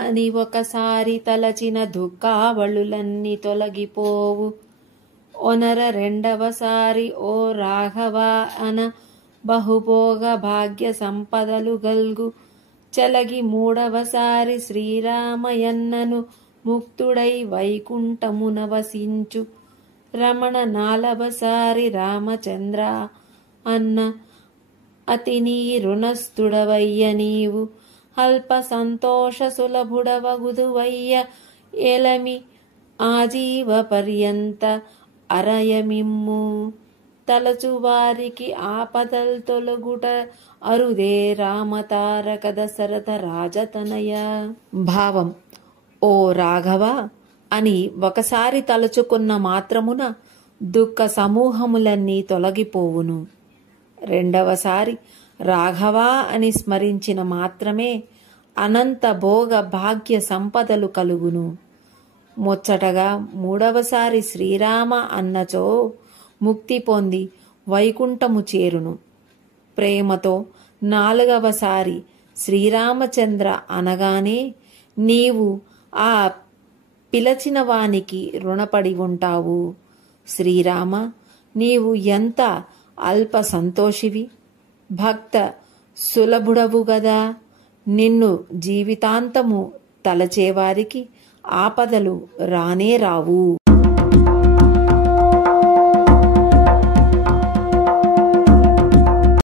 అని ఒకసారి తలచిన దుఃఖావళులన్నీ తొలగిపోవు. ఒనర రెండవసారి ఓ రాఘవ అన బహుభోగ భాగ్య సంపదలు గల్గు. చలగి మూడవసారి శ్రీరామయన్నను ముక్తుడై వైకుంఠమున వసించు. రమణ నాలవసారి రామచంద్ర అన్న అతి నీ రుణస్థుడవయ్య నీవు. అల్ప సంతోష సులభుడవగుదువయ్య ఏలమి ఆజీవ పర్యంత అరయమిమ్ము. తలచువారికి ఆపదల్ తొలగుట అరుదే రామతారక దశరథ రాజతనయ. భావం: ఓ రాఘవ అని ఒకసారి తలుచుకున్న మాత్రమున దుఃఖ సమూహములన్నీ తొలగిపోవును. రెండవసారి రాఘవ అని స్మరించిన మాత్రమే అనంత భోగ భాగ్య సంపదలు కలుగును. ముచ్చటగా మూడవసారి శ్రీరామ అన్నచో ముక్తి పొంది వైకుంఠము చేరును. ప్రేమతో నాలుగవసారి శ్రీరామచంద్ర అనగానే నీవు ఆ పిలచిన వానికి రుణపడి ఉంటావు. శ్రీరామ, నీవు ఎంత అల్ప సంతోషివి, భక్త సులభుడవు గదా. నిన్ను జీవితాంతము తలచేవారికి ఆపదలు రానే రావు.